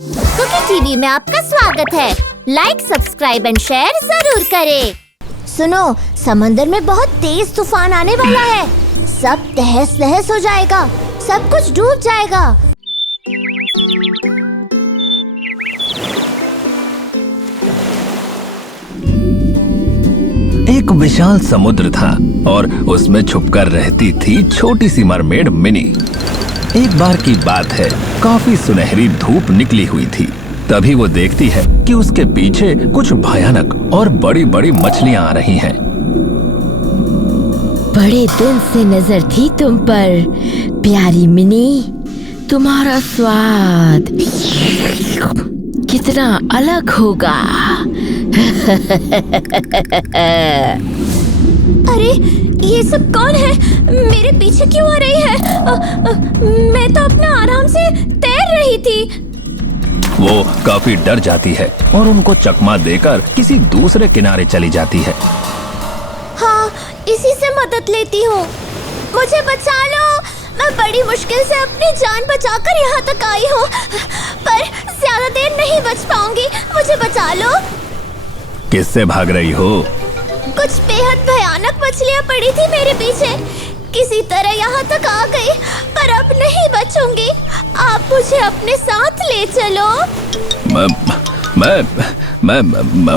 Cookie TV में आपका स्वागत है। लाइक, सब्सक्राइब एंड शेयर जरूर करें। सुनो, समंदर में बहुत तेज तूफान आने वाला है। सब तहस नहस हो जाएगा, सब कुछ डूब जाएगा। एक विशाल समुद्र था और उसमें छुपकर रहती थी छोटी सी मरमेड मिनी। एक बार की बात है, काफी सुनहरी धूप निकली हुई थी। तभी वो देखती है कि उसके पीछे कुछ भयानक और बड़ी बड़ी मछलियां आ रही हैं। बड़े दिन से नजर थी तुम पर, प्यारी मिनी। तुम्हारा स्वाद कितना अलग होगा। अरे, ये सब कौन है? मेरे पीछे क्यों आ रही है? मैं तो अपना आराम से तैर रही थी। वो काफी डर जाती है और उनको चकमा देकर किसी दूसरे किनारे चली जाती है। हाँ, इसी से मदद लेती हूँ। मुझे बचा लो। मैं बड़ी मुश्किल से अपनी जान बचाकर यहाँ तक आई हूँ, पर ज्यादा देर नहीं बच पाऊंगी। मुझे बचा लो। किससे भाग रही हो? कुछ बेहद भयानक मछलियाँ पड़ी थी मेरे पीछे। किसी तरह यहाँ तक आ गई, पर अब नहीं बचूंगी। आप मुझे अपने साथ ले चलो।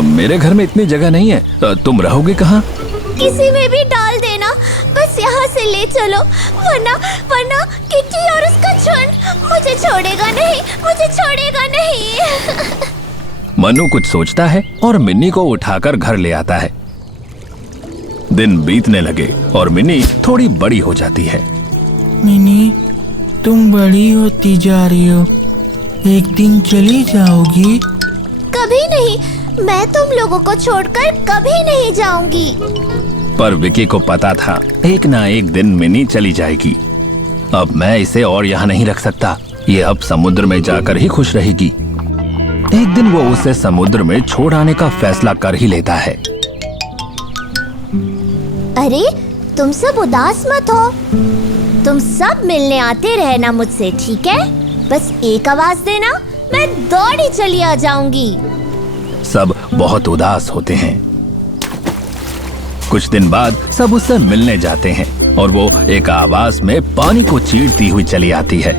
मेरे घर में इतनी जगह नहीं है। तुम रहोगे कहाँ? किसी में भी डाल देना, बस यहाँ से ले चलो, वरना किटी और उसका झुंड मुझे छोड़ेगा नहीं, मुझे छोड़ेगा नहीं। मनु कुछ सोचता है और मिनी को उठाकर घर ले आता है। दिन बीतने लगे और मिनी थोड़ी बड़ी हो जाती है। मिनी, तुम बड़ी होती जा रही हो, एक दिन चली जाओगी। कभी नहीं, मैं तुम लोगों को छोड़कर कभी नहीं जाऊंगी। पर विकी को पता था एक ना एक दिन मिनी चली जाएगी। अब मैं इसे और यहाँ नहीं रख सकता। ये अब समुद्र में जाकर ही खुश रहेगी। एक दिन वो उसे समुद्र में छोड़ आने का फैसला कर ही लेता है। अरे, तुम सब उदास मत हो। तुम सब मिलने आते रहना मुझसे, ठीक है? बस एक आवाज देना, मैं दौड़ी चली आ जाऊंगी। सब बहुत उदास होते हैं। कुछ दिन बाद सब उससे मिलने जाते हैं और वो एक आवाज में पानी को चीरती हुई चली आती है।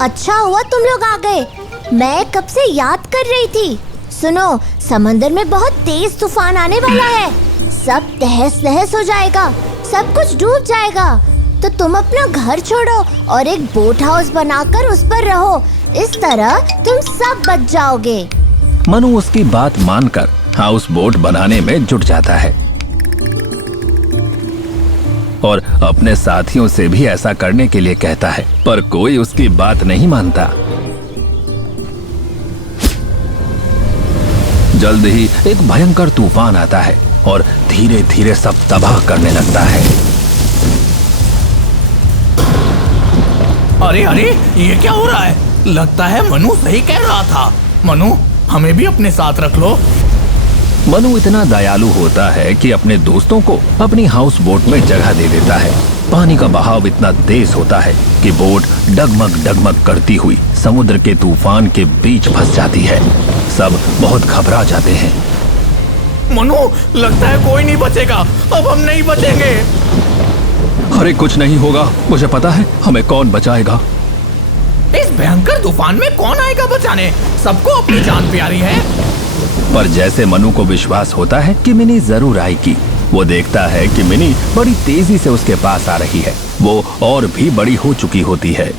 अच्छा हुआ तुम लोग आ गए। मैं कब से याद कर रही थी। सुनो, समंदर में बहुत तेज तूफान आने वाला है। सब तहस नहस हो जाएगा, सब कुछ डूब जाएगा। तो तुम अपना घर छोड़ो और एक बोट हाउस बनाकर उस पर रहो। इस तरह तुम सब बच जाओगे। मनु उसकी बात मानकर हाउस बोट बनाने में जुट जाता है और अपने साथियों से भी ऐसा करने के लिए कहता है, पर कोई उसकी बात नहीं मानता। जल्द ही एक भयंकर तूफान आता है और धीरे धीरे सब तबाह करने लगता है। अरे अरे, ये क्या हो रहा है? लगता है मनु सही कह रहा था। मनु, हमें भी अपने साथ रख लो। मनु इतना दयालु होता है कि अपने दोस्तों को अपनी हाउस बोट में जगह दे देता है। पानी का बहाव इतना तेज होता है कि बोट डगमग डगमग करती हुई समुद्र के तूफान के बीच फंस जाती है। सब बहुत घबरा जाते हैं। मनु, लगता है कोई नहीं बचेगा। अब हम नहीं बचेंगे। अरे कुछ नहीं होगा, मुझे पता है हमें कौन बचाएगा। इस भयंकर तूफान में कौन आएगा बचाने? सबको अपनी जान प्यारी है। पर जैसे मनु को विश्वास होता है कि मिनी जरूर आएगी, वो देखता है कि मिनी बड़ी तेजी से उसके पास आ रही है। वो और भी बड़ी हो चुकी होती है।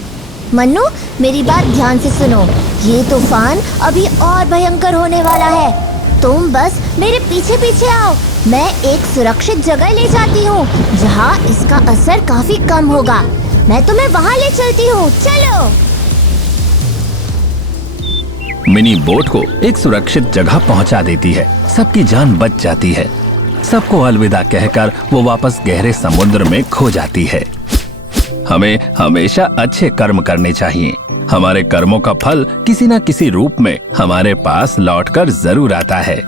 मन्नू, मेरी बात ध्यान से सुनो। ये तूफान अभी और भयंकर होने वाला है। तुम बस मेरे पीछे पीछे आओ। मैं एक सुरक्षित जगह ले जाती हूँ जहाँ इसका असर काफी कम होगा। मैं तुम्हें वहाँ ले चलती हूँ, चलो। मिनी बोट को एक सुरक्षित जगह पहुंचा देती है। सबकी जान बच जाती है। सबको अलविदा कहकर वो वापस गहरे समुद्र में खो जाती है। हमें हमेशा अच्छे कर्म करने चाहिए। हमारे कर्मों का फल किसी न किसी रूप में हमारे पास लौटकर जरूर आता है।